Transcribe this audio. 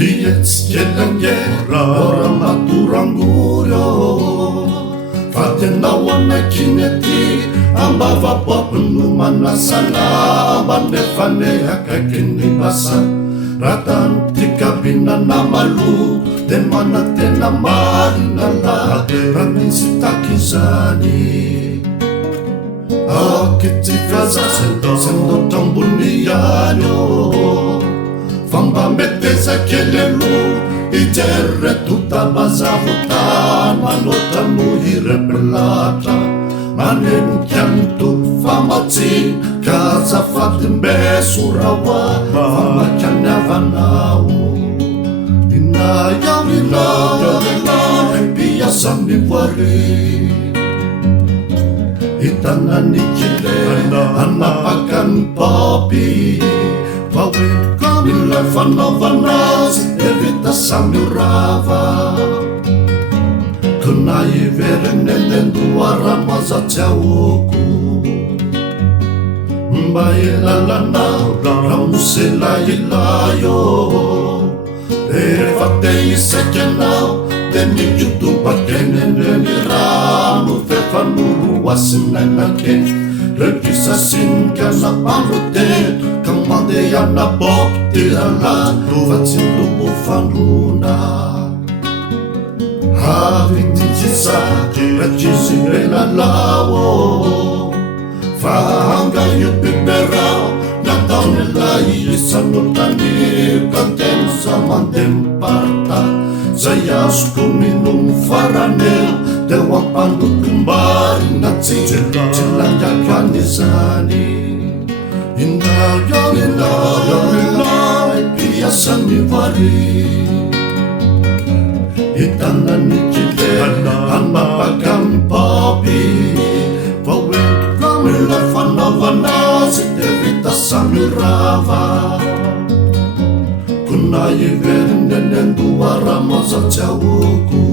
Ietskelenge ora maturangurio Fatenao anakinety ambava-poapino manasana Manefane akaikin'ny basa Ratany tikabinana malo De manatena marina la Raha misy takizany Akitifaza sendotra ambony ihany Famba meteza kelelo Ijerre tuta bazavota Manotra muhire pelatra Manenkianto famatsi Kazafati mbesurawa Famakyanyavanao Inayao Biasa miwari Itanganikile Anapakan papi Pawit kamila fanavanaz Evita samurava Kunai verenenenduara mazatiauku Mbailalana Ramusela ilayo Efatei sekenao Demi YouTube keneneniramu Fefanuru wasinanake Rekisa sinkana parute Kamande yana bokti ala Fatsindo bufanuna Havitijisa Rekisi bela lawo Fahanga yupiberao Nataunela isanutani Kantem samantem parta Zayasku minum faranel Dewa pandut kembali natsi Cilanya kanizani Indah biasa miwari Itana nikile Anapakan papi Pawit kamila fanavana Sitevita samirava Kunai verenenenduara mazatiauku